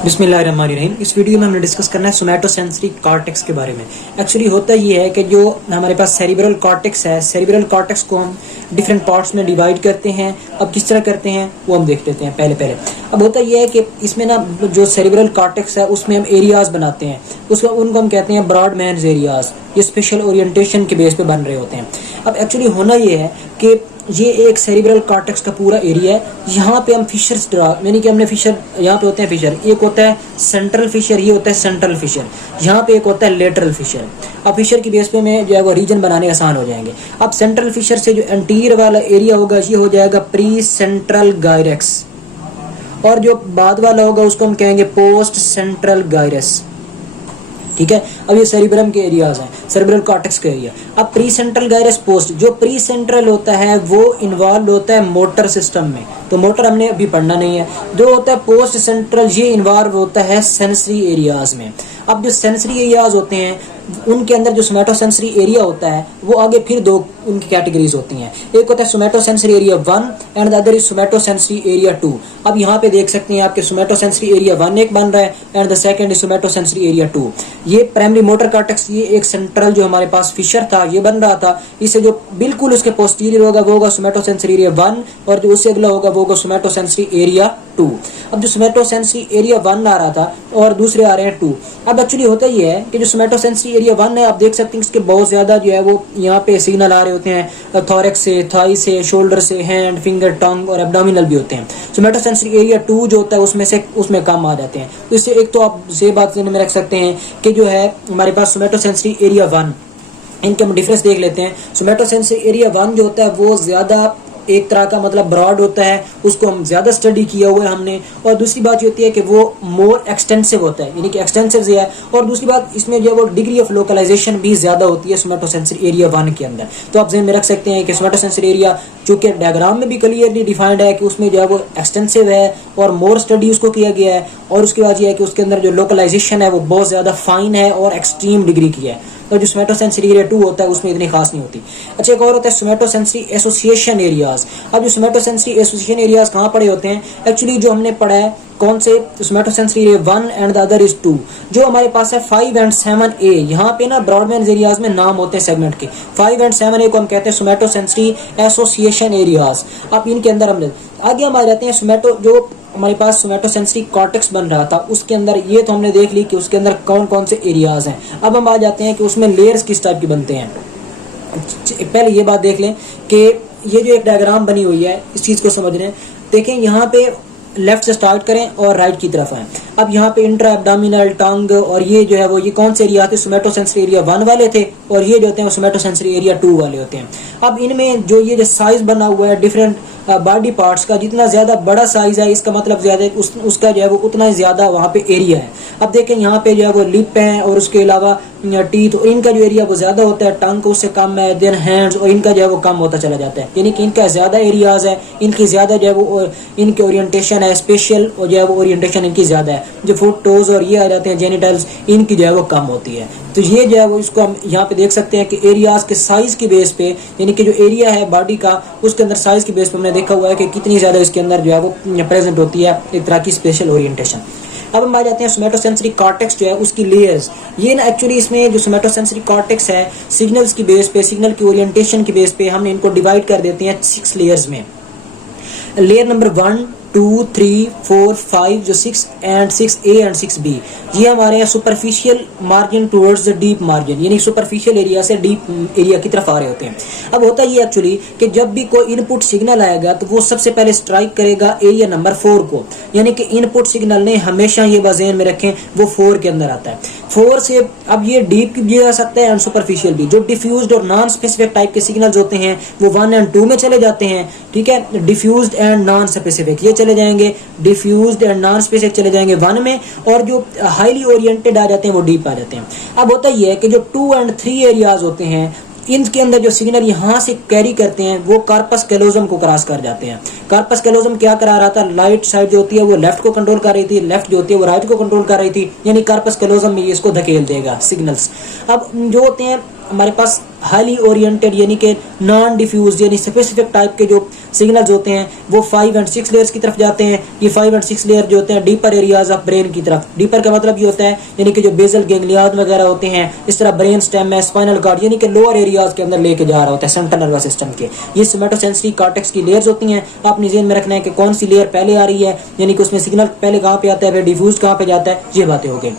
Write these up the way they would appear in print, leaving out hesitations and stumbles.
बिस्मिल्लाहिर्रहमानिर्रहीम। इस वीडियो में हमने डिस्कस करना है सोमैटोसेंसरी कॉर्टेक्स के बारे में। एक्चुअली होता ये है कि जो हमारे पास सेरिब्रल कॉर्टेक्स है, सेरिब्रल कॉर्टेक्स को हम डिफरेंट पार्ट्स में डिवाइड करते हैं। अब किस तरह करते हैं वो हम देख लेते हैं पहले। अब होता ये है कि इसमें ना जो सेरिब्रल कॉर्टेक्स है उसमें हम एरियाज बनाते हैं, उनको हम कहते हैं ब्रॉड मैन्स एरियाज। ये स्पेशल ओरिएंटेशन के बेस पे बन रहे होते हैं। अब एक्चुअली होना ये है कि ये एक सेरिब्रल कॉर्टेक्स का पूरा एरिया है। यहाँ पे हम फिशर्स ड्रा, यानी कि हमने फिशर, यहाँ पे होते हैं फिशर, एक होता है सेंट्रल फिशर, ये होता है सेंट्रल फिशर। यहाँ पे एक होता है लेटरल फिशर। अब फिशर की बेस पे में जो है वो रीजन बनाने आसान हो जाएंगे। अब सेंट्रल फिशर से जो एंटीरियर वाला एरिया होगा ये हो जाएगा प्री सेंट्रल गायरेक्स, और जो बाद वाला होगा उसको हम कहेंगे पोस्ट सेंट्रल गायरस। ठीक है। अब ये सेरिब्रम के एरियाज हैं, सेरिब्रल कॉर्टेक्स के एरिया। अब प्री सेंट्रल गायरस पोस्ट, जो प्री सेंट्रल होता है वो इन्वॉल्व होता है मोटर सिस्टम में, तो मोटर हमने अभी पढ़ना नहीं है। जो होता है पोस्ट सेंट्रल, ये इन्वॉल्व होता है सेंसरी एरियाज में। अब जो सेंसरी एरियाज होते हैं उनके अंदर जो सोमैटोसेंसरी एरिया होता है वो आगे फिर दो उनकी कैटेगरीज होती हैं। एक होता है somatosensory area 1 and the other is somatosensory area 2। अब यहाँ पे देख सकते हैं आपके सोमैटोसेंसरी एरिया 1 एक बन रहा है and the second is somatosensory area 2। ये प्राइमरी मोटर कॉर्टेक्स, ये एक सेंट्रल जो हमारे पास फिशर था ये बन रहा था, इससे जो बिल्कुल उसके पोस्टीरियर होगा वो होगा सोमैटोसेंसरी एरिया 1 और जो उससे अगला होगा वो होगा सोमैटोसेंसरी एरिया 2। अब जो सोमैटोसेंसरी एरिया 1 आ रहा था और दूसरे आ रहे हैं 2। अब एक्चुअली होता ये है कि जो सोमैटोसेंसरी एरिया 1 है आप देख सकते हैं इसके बहुत ज्यादा जो है वो यहाँ पे सिग्नल आ रहे होते हैं, थोरेक्स से, थाई से, शोल्डर से, हैंड, फिंगर, टंग और एब्डोमिनल भी होते हैं। सोमैटोसेंसरी एरिया 2 जो होता है उसमें कम आ जाते हैं। तो इससे एक तो आप ये बात में रख सकते हैं कि जो है हमारे पास सोमैटोसेंसरी एरिया 1, इनके हम डिफरेंस देख लेते हैं। सोमैटोसेंसरी एरिया 1 जो होता है वो ज्यादा एक तरह का मतलब ब्रॉड होता है, उसको हम ज्यादा स्टडी किया हुआ है हमने। और दूसरी बात ये होती है कि वो मोर एक्सटेंसिव होता है, यानी कि एक्सटेंसिव है। और दूसरी बात इसमें जो है वो डिग्री ऑफ लोकलाइजेशन भी ज्यादा होती है सोमैटोसेंसरी एरिया 1 के अंदर। तो आप ज़हन में रख सकते हैं कि सोमैटोसेंसरी एरिया चूंकि डायग्राम में भी क्लियरली डिफाइंड है कि उसमें जो है वो एक्सटेंसिव है और मोर स्टडी उसको किया गया है। और उसके बाद ये है कि उसके अंदर जो लोकलाइजेशन है वो बहुत ज्यादा फाइन है और एक्सट्रीम डिग्री की है। और जो सोमैटोसेंसरी एरिया 2 होता है उसमें इतनी खास नहीं होती। अच्छा, एक और होता है सोमैटोसेंसरी एसोसिएशन एरियाज। अब जो सोमैटोसेंसरी एसोसिएशन एरियाज कहाँ पड़े होते हैं? एक्चुअली जो हमने पढ़ा है कौन से, somatosensory area 1 and the other is 2। जो हमारे पास है 5 एंड 7A, यहाँ पे ना ब्रॉडबैंड एरियाज में नाम होते हैं सेगमेंट के। 5 एंड 7A को हम कहते हैं सोमैटोसेंसरी एसोसिएशन एरियाज। अब इनके अंदर हम आगे हम आ जाते हैं सोमैटो, जो हमारे पास सोमैटोसेंसरी कॉर्टेक्स बन रहा था उसके अंदर ये तो हमने देख ली कि उसके अंदर कौन कौन से एरियाज हैं। अब हम आ जाते हैं कि उसमें लेयर्स किस टाइप के बनते हैं। पहले ये बात देख लें कि ये जो एक डायग्राम बनी हुई है इस चीज को समझ लें। देखें यहाँ पे लेफ्ट से स्टार्ट करें और राइट की तरफ आए। अब यहाँ पे इंट्रा एब्डोमिनल, टंग और ये जो है वो ये कौन से एरिया थे? सोमैटोसेंसरी एरिया 1 वाले थे और ये जो होते हैं सोमैटोसेंसरी एरिया 2 वाले होते हैं। अब इनमें जो ये जो साइज बना हुआ है डिफरेंट बॉडी पार्ट्स का, जितना ज्यादा बड़ा साइज है इसका मतलब ज्यादा उसका जो है वो उतना ही ज्यादा वहाँ पे एरिया है। अब देखें यहाँ पे जो है वो लिप है और उसके अलावा टीथ, और इनका जो एरिया वो ज्यादा होता है, टंग उससे कम है, देन हैंड्स, और इनका जो है वो कम होता चला जाता है। यानी कि इनका ज्यादा एरियाज है, इनकी ज्यादा जो है वो इनकी ओरिएंटेशन है स्पेशल, और जो है वो ओरिएंटेशन इनकी ज्यादा है। जो फुट, टोज और ये आ जाते हैं जेनिटल्स, इनकी जो है वो कम होती है। तो ये जो है वो इसको हम यहाँ पे देख सकते हैं कि एरियाज के साइज के बेस पे, यानी कि जो एरिया है बॉडी का उसके अंदर साइज के बेस पे हमने देखा हुआ है कि कितनी ज्यादा इसके अंदर जो है वो प्रेजेंट होती है एक तरह की स्पेशल ओरिएंटेशन। अब हम आ जाते हैं सोमैटोसेंसरी कॉर्टेक्स जो है उसकी लेयर्स। ये ना एक्चुअली इसमें जो सोमैटोसेंसरी कॉर्टेक्स है सिग्नल्स की बेस पे, सिग्नल की ओरिएंटेशन की बेस पे हमने इनको डिवाइड कर देते हैं 6 लेयर्स में। लेयर नंबर 1, 2, 3, 4, 5 जो 6 एंड 6A एंड 6B, ये हमारे यहाँ superficial margin towards the deep margin, यानी सुपरफिशियल एरिया से डीप एरिया की तरफ आ रहे होते हैं। अब होता ये एक्चुअली कि जब भी कोई इनपुट सिग्नल आएगा तो वो सबसे पहले स्ट्राइक करेगा एरिया नंबर 4 को, यानी कि इनपुट सिग्नल ने हमेशा ये ज़हन में रखें वो 4 के अंदर आता है। 4 से अब ये डीप भी आ सकता है एंड सुपरफिशियल भी। जो डिफ्यूज्ड और नॉन स्पेसिफिक टाइप के सिग्नल्स होते हैं वो 1 एंड 2 में चले जाते हैं। ठीक है, डिफ्यूज्ड एंड नॉन स्पेसिफिक ये चले जाएंगे, डिफ्यूज्ड एंड नॉन स्पेसिफिक चले जाएंगे 1 में, और जो हाईली ओरिएंटेड आ जाते हैं वो डीप आ जाते हैं। अब होता ये है कि जो 2 एंड 3 एरियाज होते हैं इनके अंदर जो सिग्नल यहाँ से कैरी करते हैं वो कार्पस कैलोजम को क्रॉस कर जाते हैं। कार्पस कैलोजम क्या करा रहा था? राइट साइड जो होती है वो लेफ्ट को कंट्रोल कर रही थी, लेफ्ट जो होती है वो राइट को कंट्रोल कर रही थी, यानी कार्पस कैलोजम में इसको धकेल देगा सिग्नल्स। अब जो होते हैं हमारे पास हाईली ओरिएंटेड यानी कि नॉन डिफ्यूज यानी स्पेसिफिक टाइप के जो सिग्नल्स होते हैं वो 5 और 6 लेयर्स की तरफ जाते हैं। ये 5 और 6 लेयर जो होते हैं डीपर एरियाज ऑफ ब्रेन की तरफ। डीपर का मतलब ये होता है यानी कि जो बेसल गैंग्लियन वगैरह होते हैं, इस तरह ब्रेन स्टेम है, स्पाइनल कॉर्ड यानी कि लोअर एरियाज के अंदर लेके जा रहा होता है सेंट्रल नर्वस सिस्टम के। ये सोमैटोसेंसरी कॉर्टेक्स की लेयर्स होती हैं। आपने ज़हन में रखना है कि कौन सी लेयर पहले आ रही है, यानी कि उसमें सिग्नल पहले कहाँ पे आता है, फिर डिफ्यूज कहाँ पे जाता है, ये बातें हो गई।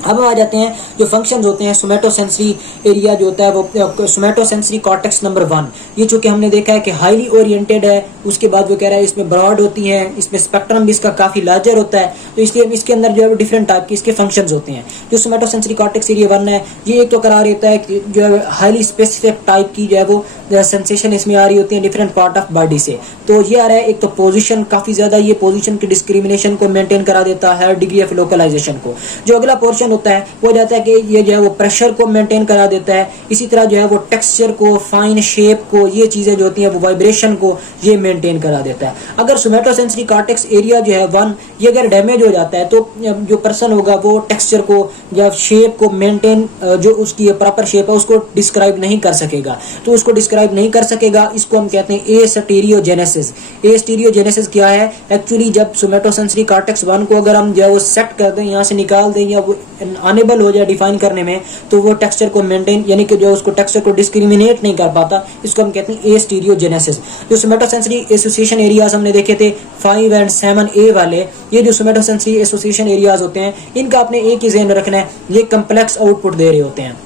अब हम आ जाते हैं जो फंक्शंस होते हैं सोमैटोसेंसरी एरिया जो होता है वो सोमैटोसेंसरी कॉर्टेक्स नंबर 1। ये चूंकि हमने देखा है कि हाईली ओरिएंटेड है, उसके बाद वो कह रहा है इसमें ब्रॉड होती है, इसमें स्पेक्ट्रम भी इसका काफ़ी लार्जर होता है, तो इसलिए इसके अंदर जो है डिफरेंट टाइप के इसके फंक्शंस होते हैं। जो सोमैटोसेंसरी कॉर्टेक्स एरिया 1 है, ये एक तो करार रहता है कि जो है हाईली स्पेसिफिक टाइप की जो है वो सेंसेशन इसमें आ रही होती है डिफरेंट पार्ट ऑफ बॉडी से। तो ये आ रहा है एक तो पोजीशन काफ़ी ज़्यादा, ये पोजीशन की डिस्क्रिमिनेशन को मेंटेन करा देता है, डिग्री ऑफ लोकलाइजेशन को। जो अगला पोर्शन होता है वो जाता है कि ये जो है वो प्रेशर को मेंटेन करा देता है, इसी तरह जो है वो टेक्सचर को, फाइन शेप को, ये चीज़ें जो होती हैं वो वाइब्रेशन को ये मेंटेन करा देता है। अगर सोमैटोसेंसरी कॉर्टेक्स एरिया जो है 1 ये अगर डैमेज हो जाता है तो जो पर्सन होगा वो टेक्सचर को या शेप को मेंटेन, जो उसकी प्रॉपर शेप है उसको डिस्क्राइब नहीं कर सकेगा। तो उसको डिस्क्राइब नहीं कर सकेगा, इसको हम कहते हैं एस्टीरियोजेनेसिस। एस्टीरियोजेनेसिस क्या है? एक्चुअली जब सोमैटोसेंसरी कॉर्टेक्स 1 को अगर हम जो है वो सेट कर दें, यहाँ से निकाल दें या वो अनेबल हो जाए डिफाइन करने में, तो वो टेक्सचर को मेंटेन यानी कि जो उसको टेक्सचर को डिस्क्रिमिनेट नहीं कर पाता, इसको हम कहते हैं एस्टीरियोजेनेसिस। जो सोमैटोसेंसरी एसोसिएशन एरियाज हमने देखे थे 5 और 7A वाले, ये जो सोमैटोसेंसरी एसोसिएशन एरियाज होते हैं इनका आपने एक ही ध्यान में रखना है, ये कम्प्लेक्स आउटपुट दे रहे होते हैं।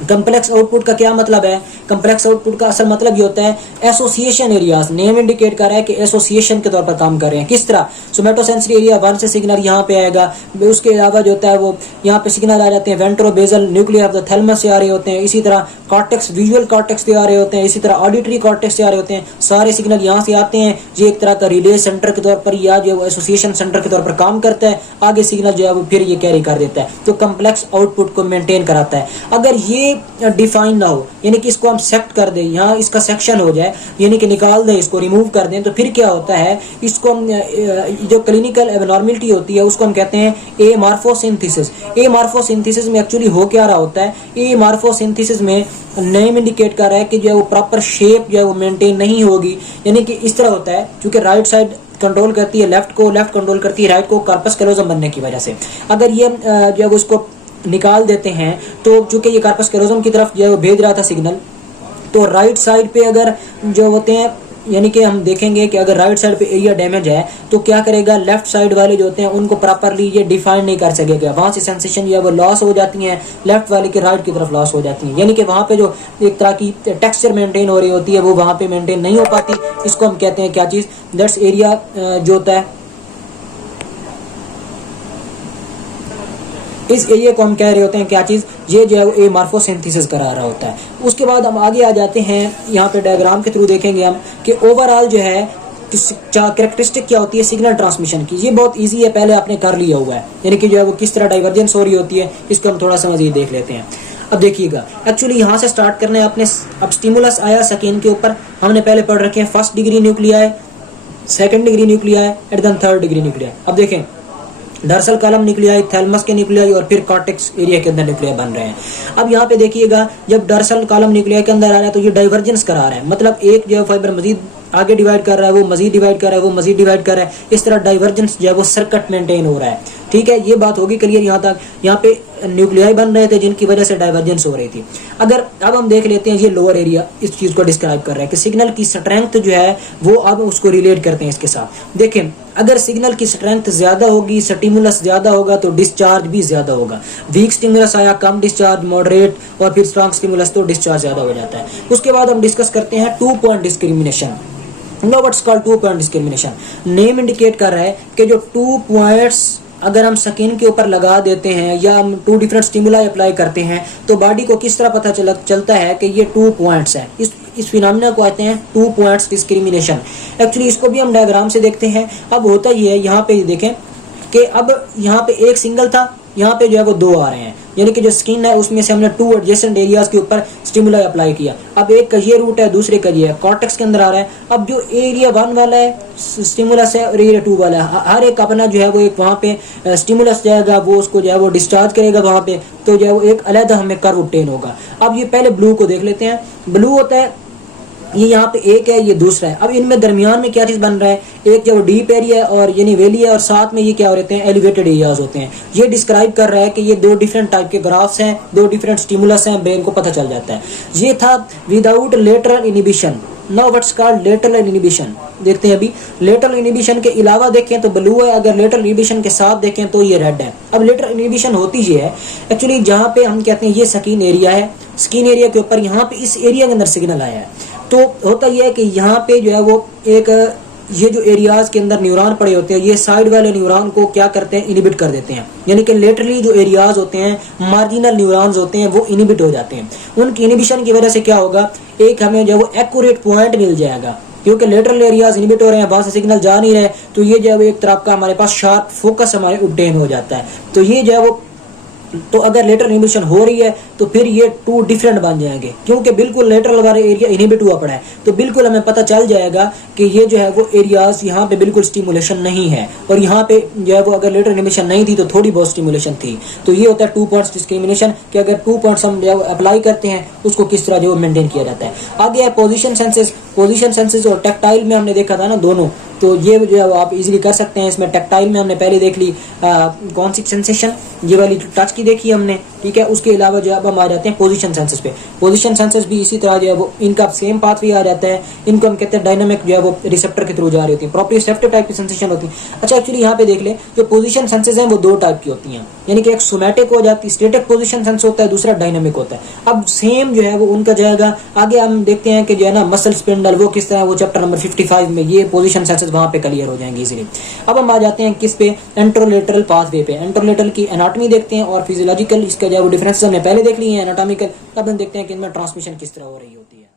कम्प्लेक्स आउटपुट का क्या मतलब है? कम्प्लेक्स आउटपुट का असल मतलब ये होता है एसोसिएशन एरियाज। नेम इंडिकेट कर रहा है कि एसोसिएशन के तौर पर काम कर रहे हैं। किस तरह? सोमैटोसेंसरी एरिया 1 से सिग्नल यहाँ पे आएगा, उसके अलावा जो होता है वो यहाँ पे सिग्नल आ जाते हैं वेंट्रोबेसल न्यूक्लियर ऑफ द थैलेमस से आ रहे होते हैं, इसी तरह कॉर्टेक्स विजुअल कॉर्टेक्स से आ रहे होते हैं, इसी तरह ऑडिटरी कॉर्टेक्स से आ रहे होते हैं। सारे सिग्नल यहाँ से आते हैं, ये एक तरह का रिले सेंटर के तौर पर या जो एसोसिएशन सेंटर के तौर पर काम करता है, आगे सिग्नल जो है वो फिर ये कैरी कर देता है, तो कम्प्लेक्स आउटपुट को मेंटेन कराता है। अगर ये डिफाइन ना हो यानी कि इसको हम सेक्ट कर दें, यहाँ इसका सेक्शन हो जाए यानी कि निकाल दें, इसको रिमूव कर दें, तो फिर क्या होता है, इसको हम जो क्लिनिकल एबनॉर्मलिटी होती है उसको हम कहते हैं एमार्फोसिंथेसिस। एमार्फोसिंथेसिस में एक्चुअली हो क्या रहा होता है, एमार्फोसिंथेसिस में नेम इंडिकेट कर रहा है कि जो है वो प्रॉपर शेप जो है वो मेंटेन नहीं होगी, यानी कि इस तरह होता है क्योंकि राइट साइड कंट्रोल करती है लेफ्ट को, लेफ्ट कंट्रोल करती है राइट को, कार्पस कैलोजम बनने की वजह से। अगर ये जो है उसको निकाल देते हैं तो चूंकि ये कार्पस कैलोजम की तरफ जो है वो भेज रहा था सिग्नल, तो राइट साइड पे अगर जो होते हैं यानी कि हम देखेंगे कि अगर राइट साइड पे एरिया डैमेज है तो क्या करेगा, लेफ्ट साइड वाले जो होते हैं उनको प्रॉपरली ये डिफाइन नहीं कर सकेगा, वहां से सेंसेशन जो है वो लॉस हो जाती हैं, लेफ्ट वाले के राइट की तरफ लॉस हो जाती हैं, यानी कि वहां पे जो एक तरह की टेक्सचर मेंटेन हो रही होती है वो वहां पे मेंटेन नहीं हो पाती। इसको हम कहते हैं क्या चीज, दैट्स एरिया जो होता है, इस एरिया को हम कह रहे होते हैं क्या चीज, ये जो है एमार्फोसिंथेसिस करा रहा होता है। उसके बाद हम आगे आ जाते हैं, यहाँ पे डायग्राम के थ्रू देखेंगे हम कि ओवरऑल जो है कैरेक्टरिस्टिक क्या होती है सिग्नल ट्रांसमिशन की। ये बहुत इजी है, पहले आपने कर लिया हुआ है, यानी कि जो है वो किस तरह डाइवर्जेंस हो रही होती है, इसको हम थोड़ा समझिए देख लेते हैं। अब देखिएगा, एक्चुअली यहाँ से स्टार्ट करना है आपने। अब स्टिमुलस आया स्किन के ऊपर, हमने पहले पढ़ रखे हैं first degree nuclei, second degree nuclei and then third degree nuclei. अब देखें डर्सल कॉलम न्यूक्लियाई, थैलेमस के न्यूक्लियाई और फिर कॉर्टेक्स एरिया के अंदर न्यूक्लियाई बन रहे हैं। अब यहाँ पे देखिएगा, जब डर्सल कॉलम न्यूक्लियाई के अंदर आ रहा है तो ये डाइवर्जेंस करा रहा है, मतलब एक जो फाइबर मजीद आगे डिवाइड कर रहा है, वो मजीद डिवाइड कर रहा है, वो मजीद डिवाइड कर रहा है, इस तरह डाइवर्जेंस जो है वो सर्किट मेंटेन हो रहा है। ठीक है, ये बात होगी क्लियर यहाँ तक। यहाँ पे न्यूक्लियाई बन रहे थे जिनकी वजह से डाइवर्जेंस हो रही थी। अगर अब हम देख लेते हैं, ये लोअर एरिया इस चीज को डिस्क्राइब कर रहा है कि सिग्नल की स्ट्रेंथ जो है वो अब उसको रिलेट करते हैं इसके साथ। देखें, अगर सिग्नल की स्ट्रेंथ ज्यादा होगी, स्टिमुलस ज्यादा होगा तो डिस्चार्ज भी ज्यादा होगा। वीक स्टिमुलस आया कम डिस्चार्ज, मॉडरेट और फिर स्ट्रॉन्ग स्टिमुलस तो डिस्चार्ज ज्यादा हो जाता है। उसके बाद हम डिस्कस करते हैं 2 point discrimination. Now what's called 2 point discrimination? Name indicate कर रहा है कि जो 2 पॉइंट्स अगर हम स्किन के ऊपर लगा देते हैं या हम 2 डिफरेंट स्टिमुलाई अप्लाई करते हैं तो बॉडी को किस तरह पता चलता है कि ये 2 पॉइंट्स हैं। इस फिनोमेना को कहते हैं 2 पॉइंट्स डिस्क्रिमिनेशन। एक्चुअली इसको भी हम डायग्राम से देखते हैं। अब होता ये है, यहाँ पे देखें कि अब यहाँ पे एक सिंगल था, यहाँ पे जो है वो 2 आ रहे हैं, यानी कि जो स्किन है उसमें से हमने 2 एडजेसेंट एरियाज के ऊपर स्टिमुलाई अप्लाई किया। अब एक का ये रूट है, दूसरे का ये है, कॉर्टेक्स के अंदर आ रहा है। अब जो एरिया 1 वाला है स्टिमुलस है और एरिया 2 वाला है, हर एक अपना जो है वो एक वहाँ पे स्टिमुलस जाएगा, वो उसको जो है वो डिस्चार्ज करेगा वहाँ पे, तो जो है वो एक अलग हमें कर्व ऑब्टेन होगा। अब ये पहले ब्लू को देख लेते हैं। ब्लू होता है ये यहाँ पे एक है, ये दूसरा है। अब इनमें दरमियान में क्या चीज बन रहा है, एक जो डीप एरिया और यानी वैली है, और साथ में ये क्या होते हैं, एलिवेटेड एरियाज होते हैं। ये डिस्क्राइब कर रहा है कि ये 2 डिफरेंट टाइप के ग्राफ्स हैं, 2 डिफरेंट स्टिमुलस हैं, ब्रेन को पता चल जाता है। ये था without lateral inhibition. Now what's called lateral inhibition, देखते हैं अभी। लेटरल इनिबिशन के अलावा देखें तो ब्लू है, अगर लेटरल इनिबिशन के साथ देखें तो ये रेड है। अब लेटरल इनिबिशन होती ये है एक्चुअली, जहाँ पे हम कहते हैं ये स्किन एरिया है, स्किन एरिया के ऊपर यहाँ पे इस एरिया के अंदर सिग्नल आया है, तो होता यह है कि यहाँ पे जो है वो एक ये जो एरियाज के अंदर न्यूरॉन पड़े होते हैं, ये साइड वाले न्यूरॉन को क्या करते हैं, इनिबिट कर देते हैं। यानी कि लेटरली जो एरियाज होते हैं, मार्जिनल न्यूरॉन्स होते हैं, वो इनिबिट हो जाते हैं। उनकी इनिबिशन की वजह से क्या होगा, एक हमें जो है वो एक्यूरेट पॉइंट मिल जाएगा, क्योंकि लेटरल एरियाज इनिबिट हो रहे हैं, वहां से सिग्नल जा नहीं रहे, तो ये जो है वो एक तरह का हमारे पास शार्प फोकस हमारे ऑब्टेन हो जाता है। तो ये जो है वो, तो अगर लेटरल इनिबिशन हो रही है तो फिर ये 2 डिफरेंट बन जाएंगे, क्योंकि बिल्कुल लेटरल वाला एरिया इनिबिट हुआ पड़ा है, तो बिल्कुल हमें पता चल जाएगा कि ये जो है वो एरियाज यहाँ पे बिल्कुल स्टिमुलेशन नहीं है, और यहाँ पे जो है वो अगर लेटरल इनिबिशन नहीं थी तो थोड़ी बहुत स्टिमुलेशन थी। तो ये होता है 2 पॉइंट्स डिस्क्रिमिनेशन, कि अगर 2 पॉइंट्स हम अप्लाई करते हैं उसको किस तरह जो मेंटेन किया जाता है। आगे है पोजीशन सेंसेस। पोजीशन सेंसेस और टैक्टाइल में हमने देखा था ना दोनों, तो ये जो है आप इजीली कर सकते हैं। इसमें टैक्टाइल में हमने पहले देख ली कौन सी सेंसेशन, ये वाली टच की देखी हमने, ठीक है। उसके अलावा जो है अब हम आ जाते हैं पोजीशन सेंसेस पे। पोजीशन सेंसेस भी इसी तरह जो है वो इनका सेम पाथवे आ जाता है। इनको हम कहते हैं डायनामिक, जो है वो रिसेप्टर के थ्रू जा रही होती है, प्रोप्रियोसेप्टिव टाइप की सेंसेशन होती है। अच्छा, एक्चुअली यहाँ पे देख ले, जो पोजीशन सेंसेस हैं वो 2 टाइप की होती हैं, यानी कि एक सोमैटिक हो जाती है, स्टैटिक पोजीशन सेंस होता है, दूसरा डायनामिक होता है। अब सेम जो है वो उनका जाएगा। आगे हम देखते हैं कि जो है ना मसल स्पिंडल, वो किस तरह, वो चैप्टर नंबर 55 में ये पोजीशन सेंसेस वहां पे क्लियर हो जाएंगे इजीली। अब हम आ जाते हैं किस पे, एंट्रोलेटरल पाथवे पे। एंट्रोलेटरल की एनाटॉमी देखते हैं और फिजियोलॉजिकल इसका जो है वो डिफरेंसेस हमने पहले देख लिए हैं एनाटॉमिकल। अब हम देखते हैं कि इनमें ट्रांसमिशन किस तरह हो रही होती है।